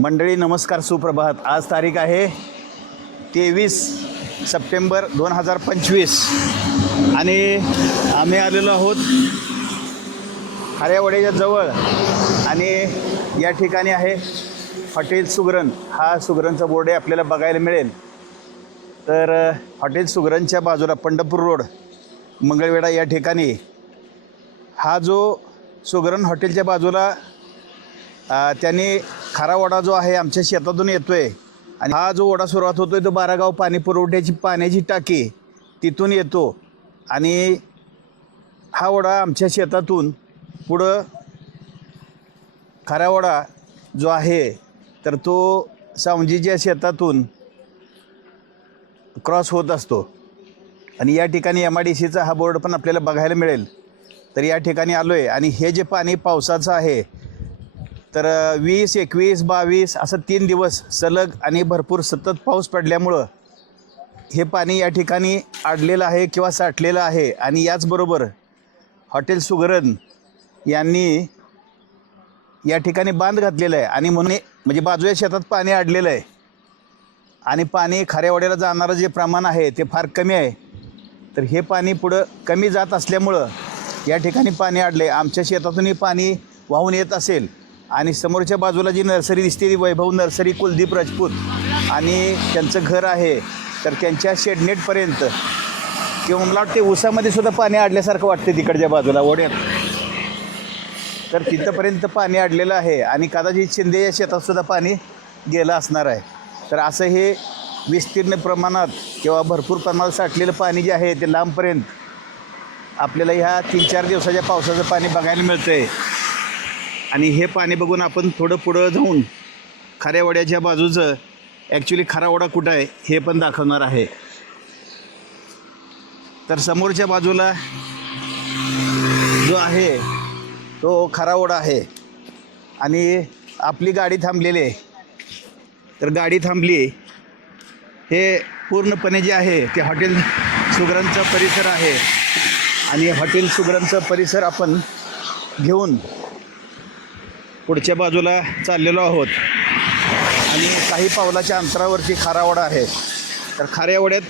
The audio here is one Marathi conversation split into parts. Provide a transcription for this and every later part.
मंडळी नमस्कार सुप्रभात. आज तारीख आहे तेवीस सप्टेंबर दोन हजार पंचवीस. आणि आम्ही आलेलो आहोत खाऱ्यावाड्याच्या जवळ. आणि या ठिकाणी आहे हॉटेल सुगरण. हा सुगरणचा बोर्ड आहे आपल्याला बघायला मिळेल. तर हॉटेल सुगरणच्या बाजूला पंढरपूर रोड मंगळवेढा या ठिकाणी. हा जो सुगरण हॉटेलच्या बाजूला त्यांनी खारा ओढा जो आहे आमच्या शेतातून येतो आहे आणि हा जो ओढा सुरुवात होतो आहे तो बारागाव पाणी पुरवठ्याची पाण्याची टाकी तिथून येतो. आणि हा ओढा आमच्या शेतातून पुढं खारा ओढा जो आहे तर तो सावंजीच्या शेतातून क्रॉस होत असतो. आणि या ठिकाणी एम आय डी सीचा हा बोर्ड पण आपल्याला बघायला मिळेल. तर या ठिकाणी आलो आहे आणि हे जे पाणी पावसाचं आहे तर वीस एकवीस बावीस असं तीन दिवस सलग आणि भरपूर सतत पाऊस पडल्यामुळं हे पाणी या ठिकाणी अडलेलं आहे किंवा साठलेलं आहे. आणि याचबरोबर हॉटेल सुगरण यांनी या ठिकाणी बांध घातलेलं आहे. आणि म्हणून म्हणजे बाजूच्या शेतात पाणी अडलेलं आहे. आणि पाणी खाऱ्यावाड्याला जाणारं जे प्रमाण आहे ते फार कमी आहे. तर हे पाणी पुढं कमी जात असल्यामुळं या ठिकाणी पाणी अडले आमच्या शेतातूनही पाणी वाहून येत असेल. आणि समोरच्या बाजूला जी नर्सरी दिसते ती वैभव नर्सरी कुलदीप राजपूत आणि त्यांचं घर आहे तर त्यांच्या शेडनेटपर्यंत. किंवा मला वाटते ऊसामध्ये सुद्धा पाणी अडल्यासारखं वाटते तिकडच्या बाजूला ओढ्यात तर तिथंपर्यंत पाणी अडलेलं आहे आणि कदाचित शिंदे या शेतातसुद्धा पाणी गेलं असणार आहे. तर असं हे विस्तीर्ण प्रमाणात किंवा भरपूर प्रमाणात साठलेलं पाणी जे आहे ते लांबपर्यंत आपल्याला ह्या तीन चार दिवसाच्या पावसाचं पाणी बघायला मिळतं आहे आणि हे पाणी बघून आपण थोडं पुढं जाऊन खाऱ्यावड्याच्या बाजूचं ॲक्च्युली खारावडा कुठं आहे हे पण दाखवणार आहे. तर समोरच्या बाजूला जो आहे तो खरावडा आहे. आणि आपली गाडी थांबलेली आहे. तर गाडी थांबली हे पूर्णपणे जे आहे ते हॉटेल सुगरांचा परिसर आहे. आणि हॉटेल सुगरांचा परिसर आपण घेऊन पुढच्या बाजूला चाललेलो आहोत. आणि काही पावलाच्या अंतरावरती खारावडा आहे. तर खाऱ्यावड्यात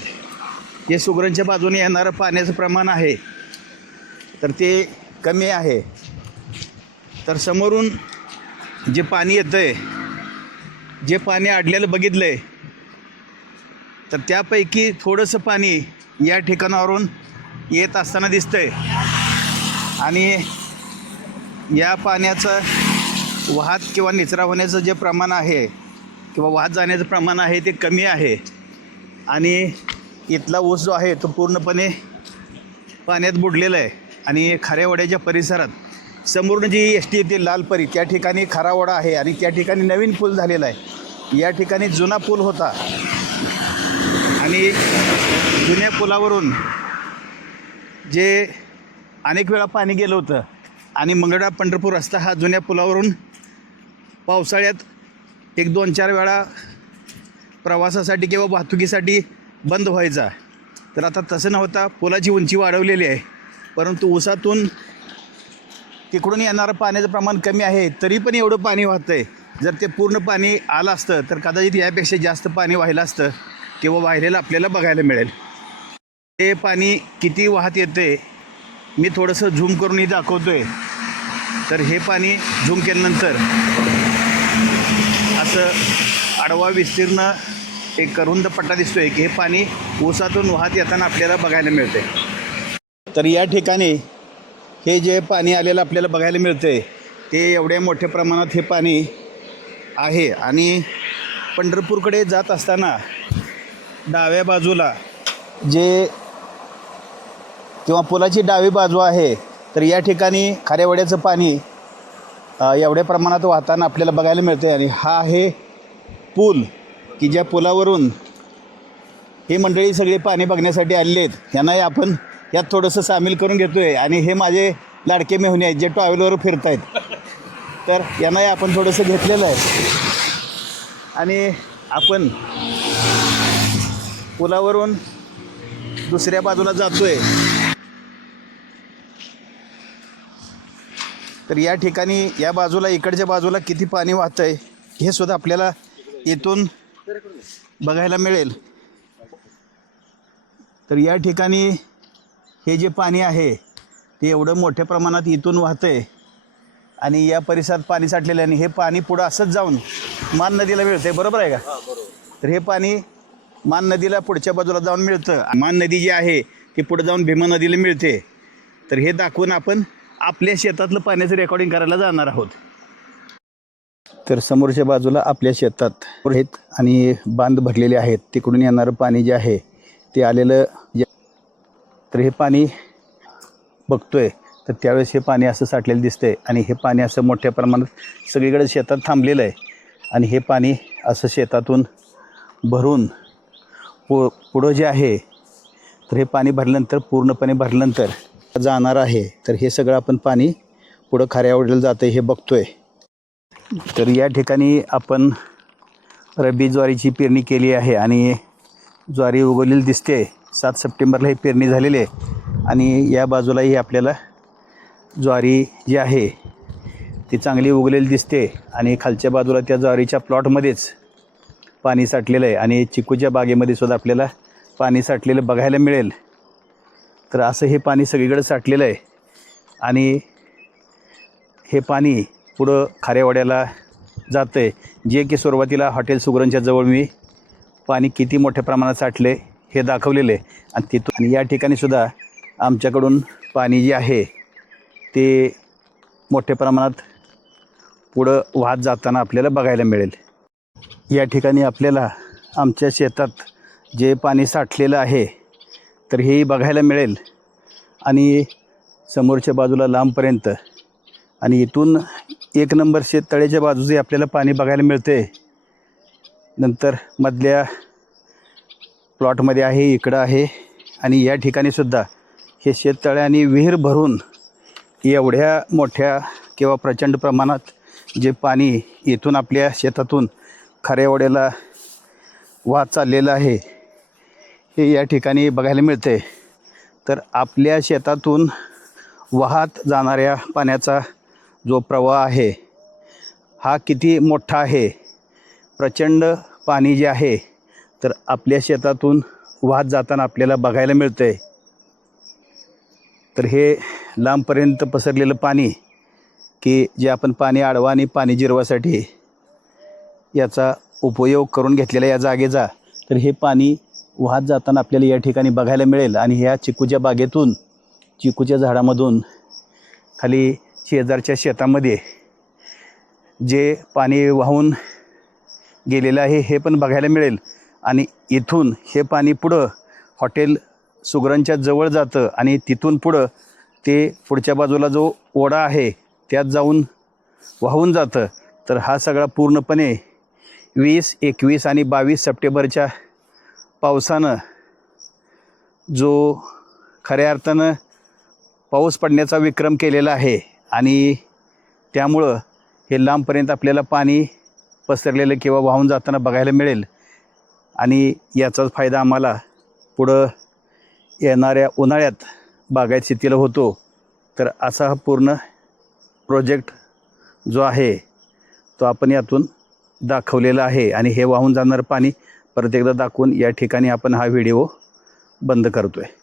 जे सुगरणच्या बाजूने येणारं पाण्याचं प्रमाण आहे. तर ते कमी आहे. तर समोरून जे पाणी येतं आहे जे पाणी अडलेलं बघितलं आहे तर त्यापैकी थोडंसं पाणी या ठिकाणावरून येत असताना दिसतंय. आणि या पाण्याचं वाहत किंवा निचरा होण्याचं जे प्रमाण आहे किंवा वाहत जाण्याचं प्रमाण आहे ते कमी आहे. आणि इथला ऊस जो आहे तो पूर्णपणे पाण्यात बुडलेला आहे. आणि खाऱ्यावाड्याच्या परिसरात समोरून जी एस टी येते लालपरी त्या ठिकाणी खारावाडा आहे आणि त्या ठिकाणी नवीन पूल झालेला आहे. या ठिकाणी जुना पूल होता. आणि जुन्या पुलावरून जे अनेक वेळा पाणी गेलं होतं. आणि मंगळा पंढरपूर रस्ता हा जुन्या पुलावरून पावसाळ्यात एक दोन चार वेळा प्रवासासाठी किंवा वाहतुकीसाठी बंद व्हायचा. तर आता तसं न होता पुलाची उंची वाढवलेली आहे. परंतु ऊसातून तिकडून येणारं पाण्याचं प्रमाण कमी आहे तरी पण एवढं पाणी वाहतं आहे जर ते पूर्ण पाणी आलं असतं तर कदाचित यापेक्षा जास्त पाणी वाहिलं असतं किंवा वाहिलेलं आपल्याला बघायला मिळेल. हे पाणी किती वाहत येते मी थोडंसं झूम करूनही दाखवतो आहे तर हे पाणी झूम केल्यानंतर असं आडवा विस्तीर्ण एक करुंद पट्टा दिसतोय की हे पाणी ऊसातून वाहत येताना आपल्याला बघायला मिळते तर या ठिकाणी हे जे पाणी आलेलं आपल्याला बघायला मिळतं ते एवढ्या मोठ्या प्रमाणात हे पाणी आहे. आणि पंढरपूरकडे जात असताना डाव्या बाजूला जे किंवा पुलाची डावी बाजू आहे तर या ठिकाणी खाऱ्यावड्याचं पाणी एवढ्या प्रमाणात वाहताना आपल्याला बघायला मिळते आणि हा आहे पूल की ज्या पुलावरून हे मंडळी सगळे पाणी बघण्यासाठी आलेले आहेत. यांनाही आपण यात थोडंसं सामील करून घेतो आहे आणि हे माझे लाडके मेहुणे आहेत जे टॉयलवर फिरत आहेत तर यांनाही आपण थोडंसं घेतलेलं आहे. आणि आपण पुलावरून दुसऱ्या बाजूला जातो आहे तर या ठिकाणी या बाजूला इकडच्या बाजूला किती पाणी वाहतं आहे हे सुद्धा आपल्याला इथून बघायला मिळेल. तर या ठिकाणी हे जे पाणी आहे ते एवढं मोठ्या प्रमाणात इथून वाहतंय. आणि या परिसरात पाणी साठलेलं आहे आणि हे पाणी पुढं असंच जाऊन मान नदीला मिळतंय बरोबर आहे का? तर हे पाणी मान नदीला पुढच्या बाजूला जाऊन मिळतं. मान नदी जी आहे ती पुढे जाऊन भीमा नदीला मिळते. तर हे दाखवून आपण आपल्या शेतातलं पाण्याचं रेकॉर्डिंग करायला जाणार आहोत. तर समोरच्या बाजूला आपल्या शेतात आहेत आणि बांध भरलेले आहेत. तिकडून येणारं पाणी जे आहे ते आलेलं जे तर हे पाणी बघतोय. तर त्यावेळेस हे पाणी असं साठलेलं दिसतंय आणि हे पाणी असं मोठ्या प्रमाणात सगळीकडे शेतात थांबलेलं आहे. आणि हे पाणी असं शेतातून भरून पु पुढं जे आहे तर हे पाणी भरल्यानंतर पूर्णपणे भरल्यानंतर जाणार आहे तर हे सगळं आपण पाणी पुढं खाऱ्यावडलं जातं हे बघतोय. तर या ठिकाणी आपण रब्बी ज्वारीची पेरणी केली आहे आणि ज्वारी उगवलेली दिसते. सात सप्टेंबरला ही पेरणी झालेली आहे आणि या बाजूलाही आपल्याला ज्वारी जी आहे ती चांगली उगलेली दिसते आणि खालच्या बाजूला त्या ज्वारीच्या प्लॉटमध्येच पाणी साठलेलं आहे आणि चिकूच्या बागेमध्ये सुद्धा आपल्याला पाणी साठलेलं बघायला मिळेल. तर असं हे पाणी सगळीकडे साठलेलं आहे. आणि हे पाणी पुढं खारेवाड्याला जातं आहे जे की सुरुवातीला हॉटेल सुगरणच्या जवळ मी पाणी किती मोठ्या प्रमाणात साठले हे दाखवलेलं आहे. आणि तिथून आणि या ठिकाणी सुद्धा आमच्याकडून पाणी जे आहे ते मोठ्या प्रमाणात पुढं वाहत जाताना आपल्याला बघायला मिळेल. या ठिकाणी आपल्याला आमच्या शेतात जे पाणी साठलेलं आहे तर हेही बघायला मिळेल. आणि समोरच्या बाजूला लांबपर्यंत. आणि इथून एक नंबर शेततळ्याच्या बाजूचे आपल्याला पाणी बघायला मिळते. नंतर मधल्या प्लॉटमध्ये आहे इकडं आहे. आणि या ठिकाणीसुद्धा हे शेततळे आणि विहीर भरून एवढ्या मोठ्या किंवा प्रचंड प्रमाणात जे पाणी इथून आपल्या शेतातून खऱ्यावड्याला वाहत चाललेलं आहे. हे या ठिकाणी बघायला मिळते तर आपल्या शेतातून वाहत जाणाऱ्या पाण्याचा जो प्रवाह आहे हा किती मोठा आहे? प्रचंड पाणी जे आहे तर आपल्या शेतातून वाहत जाताना आपल्याला बघायला मिळतं आहे तर हे लांबपर्यंत पसरलेलं पाणी की जे आपण पाणी आडवा आणि पाणी जिरवासाठी याचा उपयोग करून घेतलेला या जागेचा तर हे पाणी वाहत जाताना आपल्याला या ठिकाणी बघायला मिळेल. आणि ह्या चिकूच्या बागेतून चिकूच्या झाडामधून खाली शेजारच्या शेतामध्ये जे पाणी वाहून गेलेलं आहे हे पण बघायला मिळेल. आणि इथून हे पाणी पुढं हॉटेल सुगरणच्या जवळ जातं आणि तिथून पुढं ते पुढच्या बाजूला जो ओढा आहे त्यात जाऊन वाहून जातं. तर हा सगळा पूर्णपणे वीस एकवीस आणि बावीस सप्टेंबरच्या पावसानं जो खऱ्या अर्थानं पाऊस पडण्याचा विक्रम केलेला आहे आणि त्यामुळं हे लांबपर्यंत आपल्याला पाणी पसरलेलं किंवा वाहून जाताना बघायला मिळेल आणि याचाच फायदा आम्हाला पुढं येणाऱ्या उन्हाळ्यात बागायत शेतीला होतो. तर असा हा पूर्ण प्रोजेक्ट जो आहे तो आपण यातून दाखवलेला आहे आणि हे वाहून जाणारं पाणी परत एकदा दाखवून या ठिकाणी आपण हा व्हिडिओ बंद करतो आहे